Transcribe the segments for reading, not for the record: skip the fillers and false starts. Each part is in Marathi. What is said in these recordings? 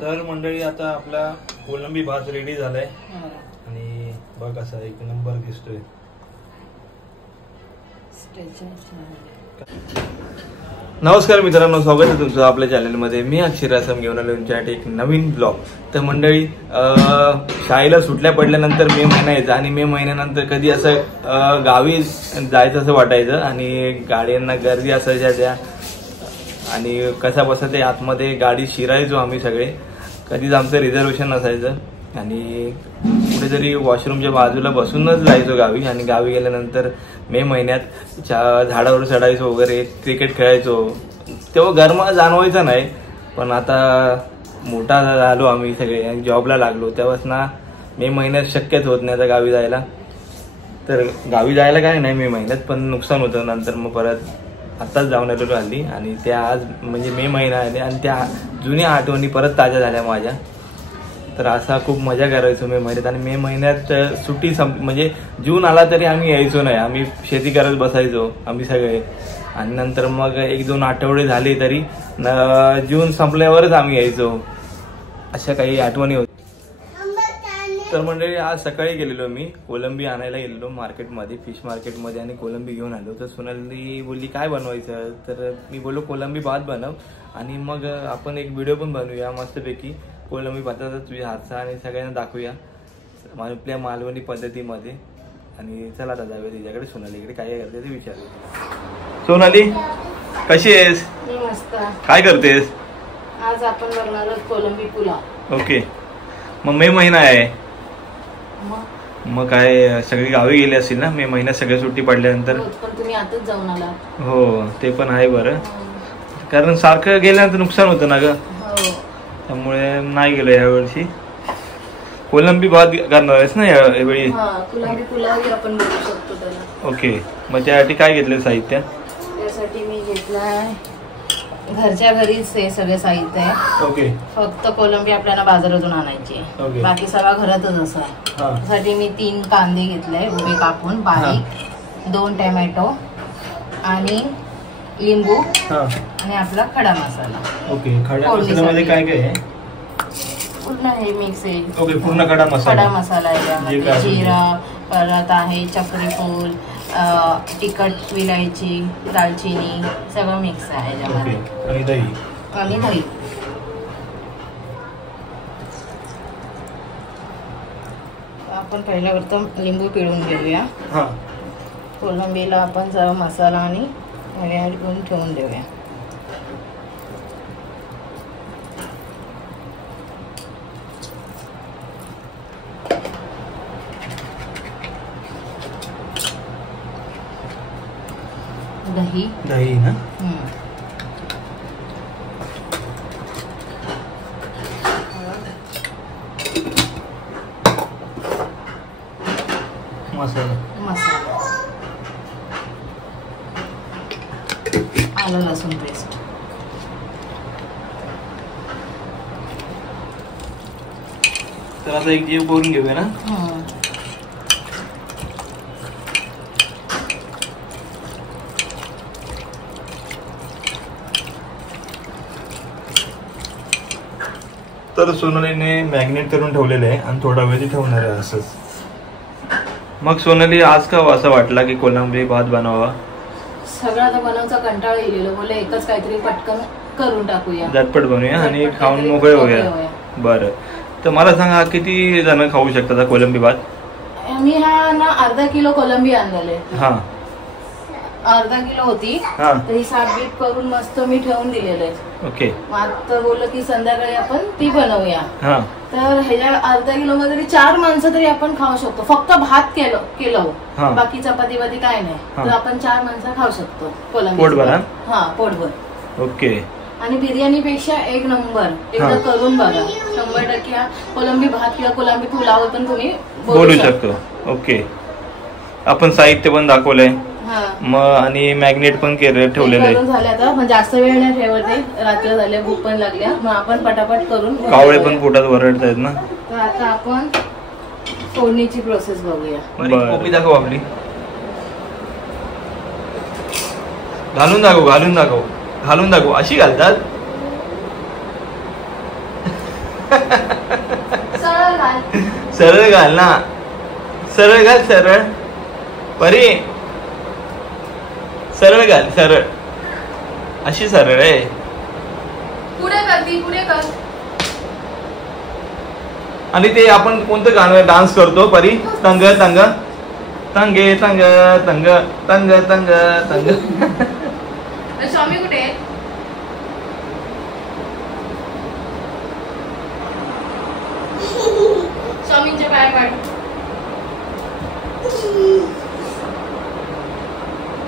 तर मंडळी आता आपला कोलंबी भात रेडी झालाय आणि बघ असा एक नंबर दिसतोय. नमस्कार मित्रांनो, स्वागत आहे तुमचं आपल्या चॅनलमध्ये. मी अक्षरासम घेऊन आलो तुमच्यासाठी एक नवीन ब्लॉग. तर मंडळी शाळेला सुटल्या पडल्यानंतर मे महिना यायचा आणि मे महिन्यानंतर कधी असं गावी जायचं असं वाटायचं आणि गाड्यांना गर्दी असायच्या त्या आणि कसा बसा ते आतमध्ये गाडी शिरायचो आम्ही सगळे. कधीच आमचं रिझर्वेशन नसायचं आणि कुठेतरी वॉशरूमच्या बाजूला बसूनच जायचो गावी. आणि गावी गेल्यानंतर मे महिन्यात झाडावर चढायचो वगैरे, क्रिकेट खेळायचो. तेव्हा गरमा जाणवायचं नाही, पण आता मोठा झालो आम्ही सगळे, जॉबला लागलो, तेव्हाच ना मे महिन्यात शक्यच होत नाही आता गावी जायला. तर गावी जायला काय नाही मे महिन्यात, पण नुकसान होतं. नंतर मग परत आत्ताच जाऊन आलेलो हल्ली आणि त्या आज म्हणजे मे महिना आले आणि त्या जुन्या आठवणी परत ताज्या झाल्या माझ्या. तर असा खूप मजा करायचो मे महिन्यात. आणि मे महिन्यात सुट्टी म्हणजे जून आला तरी आम्ही यायचो नाही, आम्ही शेती करत बसायचो आम्ही सगळे. आणि नंतर मग 1-2 आठवडे झाले तरी जून संपल्यावरच आम्ही यायचो. अशा काही आठवणी होत्या. तर मंडळी आज सकाळी गेलेलो मी कोलंबी आणायला गेलेलो मार्केटमध्ये, फिश मार्केटमध्ये, आणि कोलंबी घेऊन आलो. तर सोनाली बोलली काय बनवायचं, तर मी बोललो कोलंबी भात बनव आणि मग आपण एक व्हिडिओ पण बनवूया मस्तपैकी कोलंबी भाताचा तुझ्या हातचा आणि सगळ्यांना दाखवूया आपल्या मालवणी पद्धतीमध्ये. आणि चला आता जाऊया तिच्याकडे, सोनालीकडे काय करते ते विचारूया. सोनाली कशी आहेस? काय करतेस? आज आपण बनवणार आहोत कोलंबी पुलाव. ओके. मग मे महिना आहे, मग काय सगळी गावी गेली असतील ना मे महिन्यात, सगळ्या सुट्टी पडल्यानंतर. पण तुम्ही आताच जाऊन आला. हो ते पण आहे बरं, कारण सारखं गेल्यानंतर नुकसान होतं ना ग, त्यामुळे नाही गेलो यावर्षी. कोलंबी भात करणार आहेस ना यावेळी? कोलंबी पुलाव आपण बनवू शकतो त्याला. ओके. मग त्यासाठी काय घेतलं साहित्य? त्यासाठी मी घेतलाय घरच्या घरीच हे सगळे साहित्य आहे. ओके. फक्त कोलंबी आपल्याला बाजारातून आणायची, बाकी सगळं घरातच असं आहे. त्यासाठी मी 3 कांदे घेतले उभे कापून बारीक, 2 टोमॅटो आणि लिंबू आणि आपला खडा मसाला. ओके. खडा मसाल्यामध्ये काय काय आहे? पूर्ण हे मिक्स आहे. ओके. पूर्ण खडा मसाला आहे त्यामध्ये. जिरा, परत आहे चक्री फूल, तिखट, विलायची, दालचिनी, सगळं मिक्स आहे याच्यामध्ये. आणि दही. आपण पहिल्या प्रथम लिंबू पिळून घेऊया. कोलंबीला आपण सगळा मसाला आणि घेऊन ठेवून देऊया. दही ना. मसाला आलं लसूण पेस्ट. तर आता एक जीव करून घेऊया ना. तर सोनालीने मॅग्नेट करून ठेवलेलं आहे आणि थोडा वेळ ठेवणार आहे असंच. मग सोनाली आज का असं वाटला की कोलंबी भात बनवावा? सगळं आता बनवचा कंटाळा येलेलो, बोले एकच काहीतरी पटकन करून टाकूया, झटपट बनवूया आणि खाऊन मोकळे होऊया. बरं, तर मला सांगा किती जण खाऊ शकतात कोलंबी भात? मी हा ना अर्धा किलो कोलंबी आणलेले. अर्धा किलो होती, तर ही 7 बीट करून मस्त मी ठेवून दिलेले. ओके. आता बोललं की संध्याकाळी आपण ती बनवूया. तर ह्याच्या अर्धा किलो मध्ये 4 माणसं तरी आपण खाऊ शकतो. फक्त भात केलं बाकी चपाती वाती काय नाही, तर आपण 4 माणसं खाऊ शकतो कोलंबी पोटभर. पोटभर. ओके. आणि बिर्याणी पेक्षा एक नंबर. एकदा करून बघा, 100% कोलंबी भात किंवा कोलंबी पुलाव पण तुम्ही बोलू शकतो. ओके. आपण साहित्य पण दाखवलंय मग आणि मॅग्नेट पण ठेवलेलं आहे. झालं आता, जास्त वेळ नाही ठेवते, रात्र झाल्या, भूक पण लागल्या, मग आपण पटापट करून. कावळे पण पोटात वरडतायत ना. तर आता आपण फोडणीची प्रोसेस बघूया. कोबी दाखव आपली. घालून दाखव अशी घालतात. सरळ घाल. सरळ घाल ना, सरळ घाल, सरळ. परी सरळ घाल, सरळ. अशी सरळ आहे. पुढे कर ती, पुढे कर. आणि ते आपण कोणतं गाणं डान्स करतो परी? तंग तंग तंगे तंग तंग तंग तंग तंग. स्वामी कुठे आहे? स्वामींच्या पाय पाड.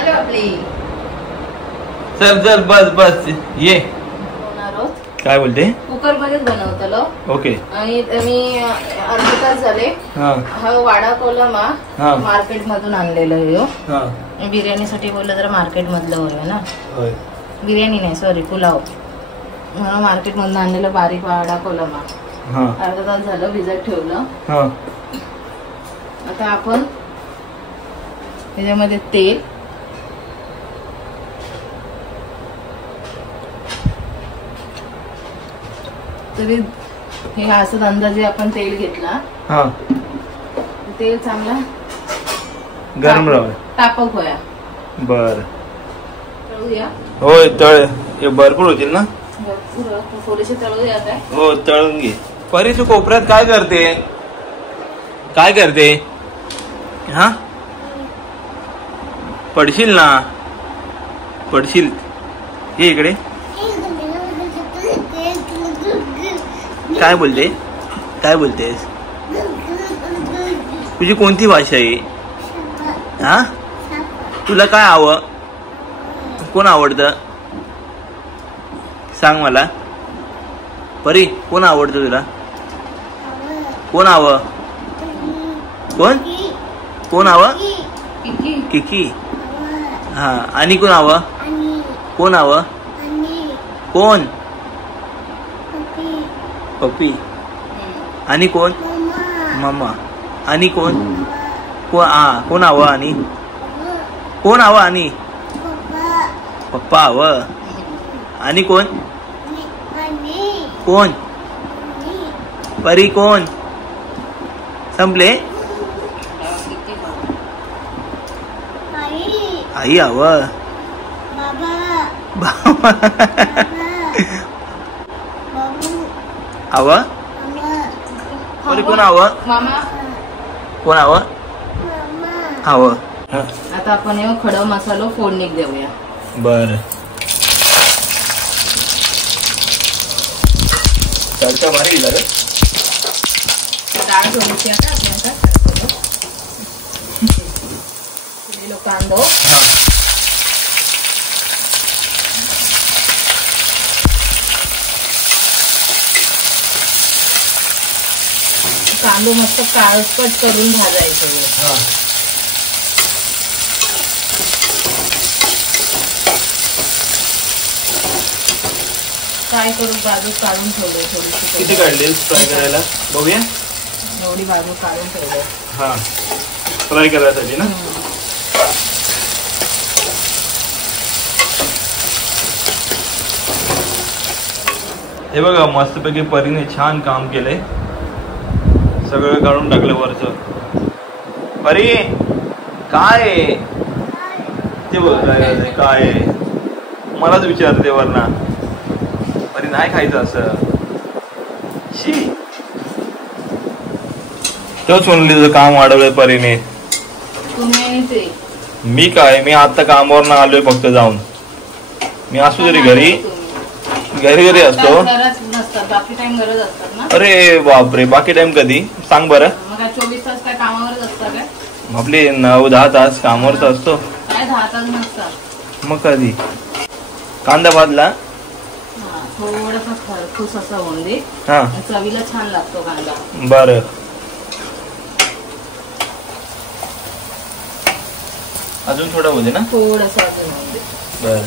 अरे बापरे. चल चल बस बस ये. काय बोलते? कुकर मध्येच बनवतलो. ओके. आणि मी अर्धा तास झाले. हा वाडा कोलमा मार्केट मधून आणलेलं. बिर्याणीसाठी बोललं जरा मार्केट मधलं होय ना. बिर्याणी नाही, सॉरी, पुलाव. म्हणून मार्केट मधून आणलेलं बारीक वाडा कोलमा. अर्धा तास झालं भिजत ठेवलं. आता आपण त्याच्यामध्ये तेल, तरी हे असं अंदाजे आपण तेल घेतला. तेल चांगला गरम राहू, तापक होया. बर. तळूया. होय, तळ. हे भरपूर होतील ना? भरपूर. थोडेसे तळूया काय? हो, तळून घे. परी तू कोपऱ्यात काय करते? काय करते? हा, पडशील ना, पडशील. हे इकडे. काय बोलते? काय बोलतेस? तुझी कोणती भाषा आहे? हा, तुला काय कोण आवडतं? सांग मला. परी, कोण आवडतं तुला? कोण कोण कोण किकी. हा, आणि कोण कोण कोण? पप्पी. आणि कोण? मम्मा. आणि कोण? कोण आणि कोण आणि पप्पा आणि कोण? कोण? परी कोण? संपले? आई परी कोण कोण आता आपण हे खडा मसाला फोडणी देऊया. बर. चलचा भारी झालं. डाळ धुवायची आता आपल्याला. कांदो, कांदो मस्त काळपट करून भाजायचं. फ्राय करून बाजू काढून ठेवले. थोडीशी किती काढले फ्राय करायला? बघूया. एवढी बाजू काढून ठेवले. हा, फ्राय करायसाठी ना. हे बघा, मस्तपैकी परीने छान काम केलंय. सगळं काढून टाकलं वरचं. परी काय आहे ते? बोलताय काय आहे? मलाच विचारते वरना. परी नाही खायचं असं. शी. तोच म्हणली तुझं काम वाढवलंय परीने. मी काय, मी आता कामावर आलोय फक्त जाऊन. मी असू तरी घरी असतो. अरे बापरे, बाकी टाइम कधी सांग बरं? 24 तास काय कामावरच असतात काय? आपले 9-10 तास कामावरच असतो. काय 10 तास नसतात. मग कधी? कांदा भाजला थोडासा खरपूस असा होऊन दे. चवीला छान लागतो कांदा. बरं. अजून थोडा होते ना? थोडासा अजून होऊन दे. बरं.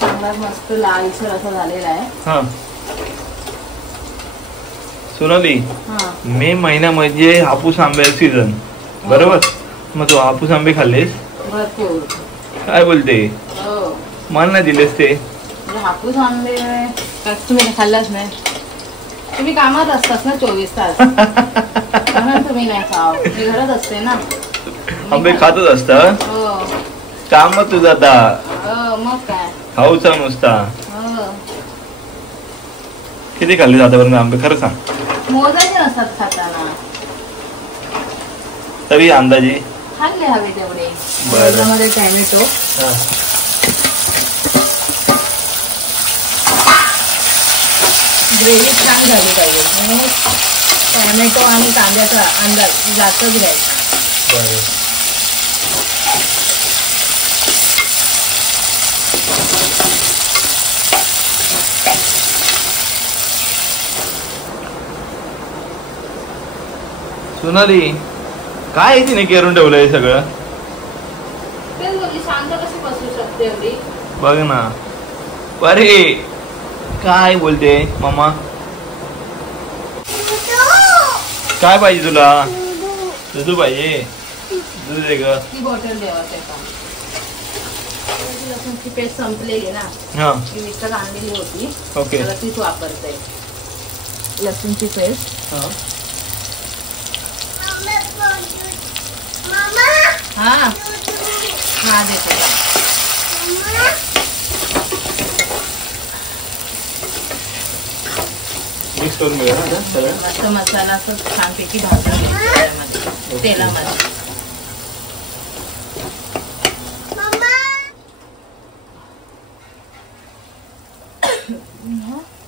चांगला मस्त लालसर असा झालेला आहे. सोनाली, मे महिना म्हणजे हापूस आंब्याचा सीझन, बरोबर? मग तू हापूस आंबे खाल्लेस? भरपूर. काय बोलते? मला नाही दिलेस ते? हापूस आंबे तुम्ही खाल्लाच नाही? तुम्ही कामात असतात ना 24 तास म्हणून तुम्ही नाही खाव. मी घरात असते ना. आंबे खातच असता. हो काम तुझं आता. मग काय खाऊचा नुसता. किती खाल्ली जातापर्यंत आंबे खरं सांग. मोजायचे नसतात खाताना. तरी अंदाजे खाल्ले हवे तेवढे. मध्ये टॅमॅटो ग्रेव्ही छान झाली पाहिजे. टॅमॅटो आणि कांद्याचा अंदाज जास्तच घ्यायचा. सोनाली काय तिने करून ठेवलंय सगळं. शांत कशी बसू शकते एवढी. बघ ना. अरे काय बोलते मामा. काय पाहिजे तुला. दूध पाहिजे. दूध दे ग. ती बॉटल द्यावा. लसूणची पेस्ट संपलेली ना. ती विकत आणलेली होती. ओके. त्याला तीच वापरते लसूणची पेस्ट. हा देते. मिक्स करून मिळेल ना सगळं. मस्त मसाला असं छानपैकी भाजून घ्यायचा तेलामध्ये.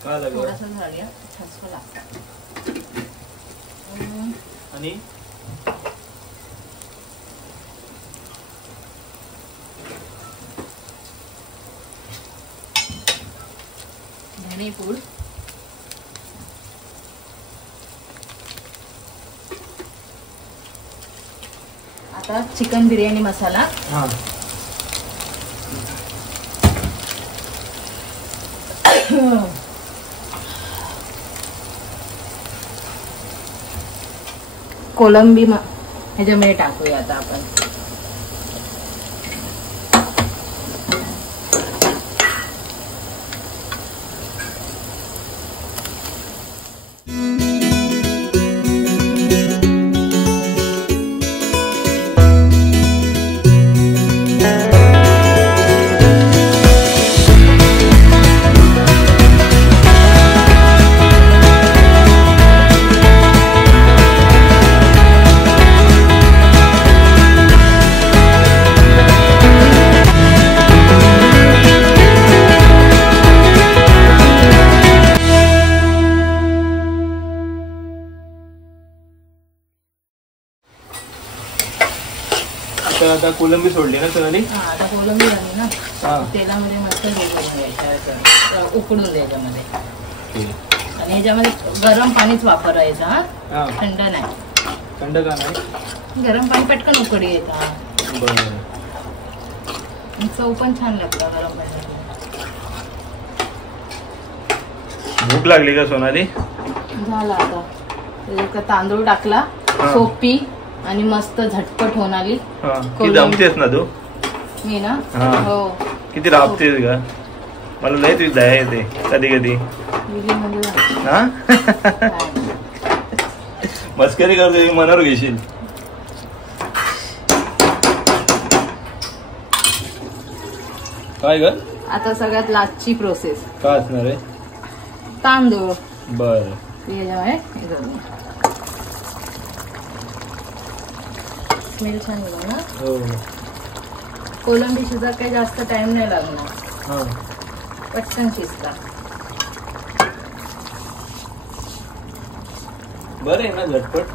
थोडासा झाला ठसका लागतो. आणि धनेपूड. आता चिकन बिर्याणी मसाला. कोलंबी ह्याच्यामध्ये टाकूया आता आपण. आता कोलंबी सोडली ना सोनाली. आता कोलंबी आली ना. तेलामध्ये मस्त घ्यायचं उकडून द्यायच्यामध्ये. आणि ह्याच्यामध्ये गरम पाणीच वापरायचं. थंड नाही. थंड का नाही. गरम पाणी पटकन उकडी येतं. चव पण छान लागतं गरम पाणी. भूक लागली का सोनाली. झाला आता. तांदूळ टाकला. सोपी आणि मस्त झटपट होणारी. जमतेस ना तू. मी ना. हो. किती राबतेस का. मला लय तुझी दया येते कधी कधी. मस्करी करते मनावर घेशील. काय ग. आता सगळ्यात लास्टची प्रोसेस काय असणार आहे. तांदूळ. बर. स्मेल छान येईल ना. कोलंबी शिजत काही जास्त टाइम नाही लागणार. पटकन शिजता. बरं आहे ना झटपट.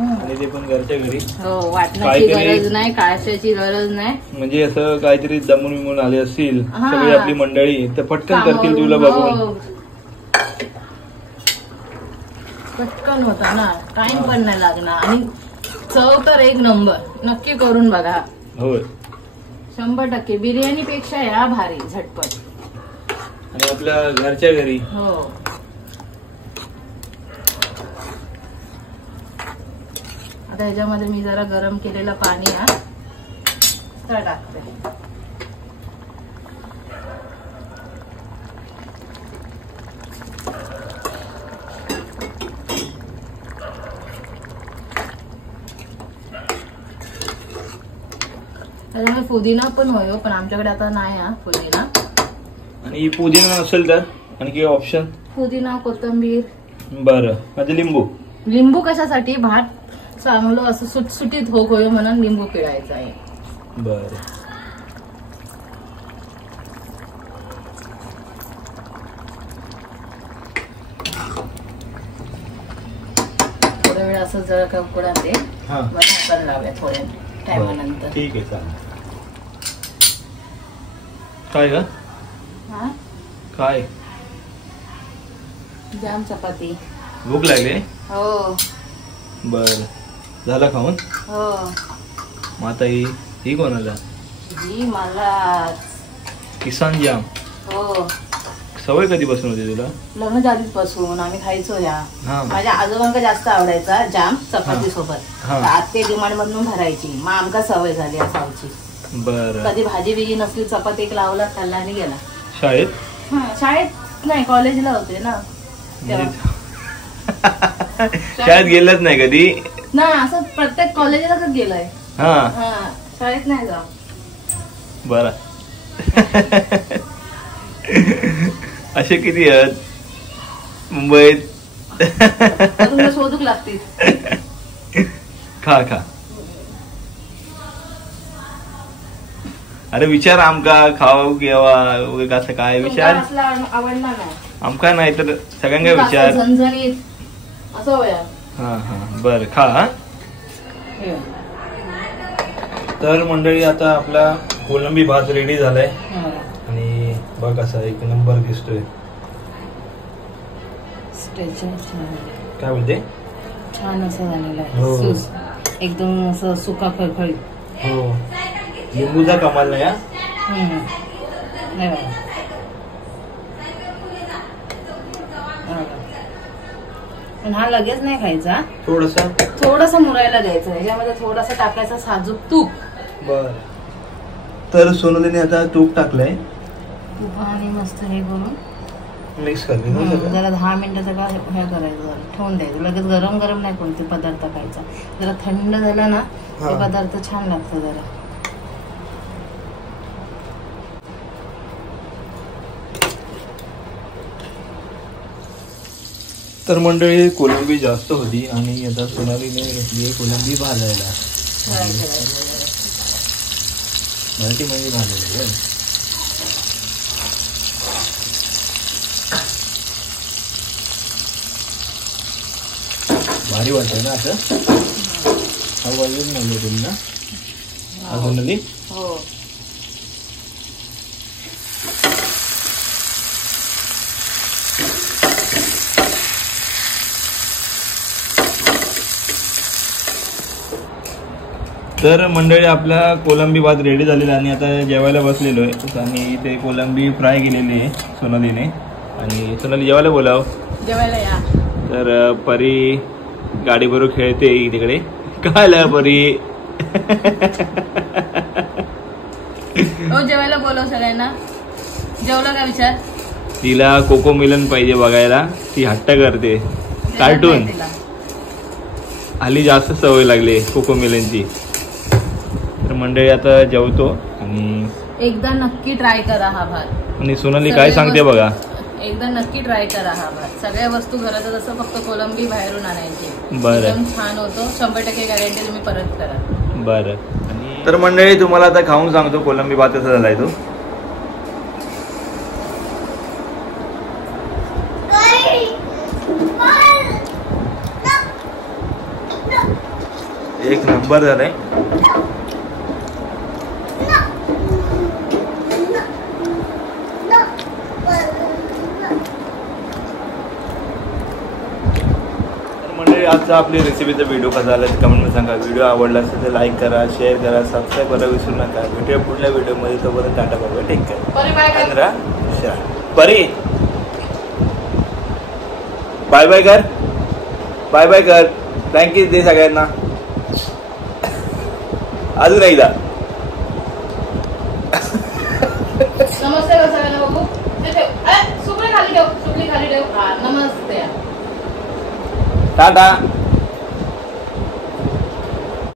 आणि ते पण घरच्या घरी. हो. वाटण्याची गरज नाही. काशाची गरज नाही. म्हणजे असं काहीतरी दमून विमून आले असतील सगळी आपली मंडळी तर पटकन करतील तुला बघून. पटकन होता ना. टाइम पण नाही लागणार. आणि चव तर एक नंबर. नक्की करून बघा. होय 100%. बिर्याणी पेक्षा या भारी झटपट. आणि आपल्या घरच्या घरी. हो. आता ह्याच्यामध्ये मी जरा गरम केलेलं पाणी टाकते. त्याच्यामुळे पुदिना पण होय, पण आमच्याकडे आता नाही हा पुदिना. आणि पुदिना नसेल तर आणखी ऑप्शन? पुदिना, कोथिंबीर. बरं, म्हणजे लिंबू. लिंबू कशासाठी? भात चांगलं असं सुटसुटीत होय म्हणून लिंबू पिळायचा आहे. बरं. थोड्या वेळ असं जळ का उकडा ते झाकण लावूया थोड्या टायमानंतर. ठीक आहे, चालेल. काय ग? काय? जाम चपाती. भूक लागली? हो. बर, झालं खाऊन? हो. मग आता ही कोणाला? ही मला. किसान जाम. हो. सवय कधीपासून होती तुला? लग्न आधीच पासून आम्ही खायचो या. माझ्या आजोबांका जास्त आवडायचा जाम चपाती सोबत. आते डिमांड मधून भरायची, मग आमका सवय झाली असायची. बर. कधी भाजी बिजी नसली चपाती एक लावला खाल्ला आणि गेला. शाळेत? शाळेत नाही, कॉलेजला होते ना. शाळेत गेलंच नाही कधी? ना, असं प्रत्येक कॉलेजला गेलंय. शाळेत नाही जा. बर. असे किती आहेत मुंबईत? तुला शोधूक लागतील. खा खा. अरे विचार आमका खाऊ केव्हा कसं काय विचार. आवडणार नाही आमका, नाही तर सगळ्यांना विचार. झणझणीत असं होया. बर, खा. तर मंडळी, आता आपला कोलंबी भात रेडी झालाय आणि बघ असा एक नंबर दिसतोय. काय बोलते? छान असं झालेलं आहे. एकदम असं सुका खळखळीत. हो, लिंबूचा कमाल नाही. पण हा लगेच नाही खायचा, थोडासा मुरायला द्यायचा. ह्याच्यामध्ये थोडासा टाकायचा साजूक तूप. बर. तर सोनलीने आता तूप टाकलंय. तूप आणि मस्त हे करून मिक्स करते. जरा 10 मिनिटाचं का हे करायचं, जरा ठेवून द्यायचं. लगेच गरम गरम नाही कोणते पदार्थ खायचा. जरा थंड झाला ना ते पदार्थ छान लागतं जरा. तर मंडळी, कोलंबी जास्त होती आणि आता सोनालीने घेतली कोलंबी भाजायला. मराठी म्हणजे भाजायला. भारी वाटतंय ना असं. हा वाजून नाही तुम्ही ना अजून? हो. तर मंडळी, आपला कोलंबी भात रेडी झालेला आणि आता जेवायला बसलेलो आहे. आणि ते कोलंबी फ्राय केलेली आहे सोनालीने. आणि सोनाली, जेवायला बोलाव. जेवायला या. तर परी गाडी बरोबर खेळते तिकडे. काय परी? जेवायला बोलाव सगळ्यांना. जेवलं का विचार? तिला कोको मिलन पाहिजे बघायला, ती हट्ट करते. कार्टून हल्ली जास्त सवय लागली कोको मिलनची. तर मंडळी, आता जेवतो आणि एकदा नक्की ट्राय करा हा भात. आणि सोनाली काय सांगते बघा. एकदा नक्की ट्राय करा हा भात. सगळ्या वस्तू घरात असं, फक्त कोलंबी बाहेरून आणायची. बरं. एकदम छान होतो. 100% गॅरंटी. तुम्ही परत करा. बरं. तर मंडळी, तुम्हाला आता खाऊन सांगतो कोलंबी भात कसा झालाय तो. एक नंबर झालाय. आजचा आपली रेसिपीचा व्हिडिओ कसा झाला ते कमेंटमध्ये सांगा. व्हिडिओ आवडला असेल तर लाईक करा, शेअर करा, सबस्क्राईब करा विसरू नका. भेटूया पुढल्या व्हिडिओमध्ये. तोपर्यंत tata bye bye. Take care. Pari bye bye कर. बाय बाय कर. थँक्यू दे सगळ्यांना. अजून एकदा नमस्ते कर सगळ्यांना. बघू सुपली खाली ठेव. नमस्ते. टाटा.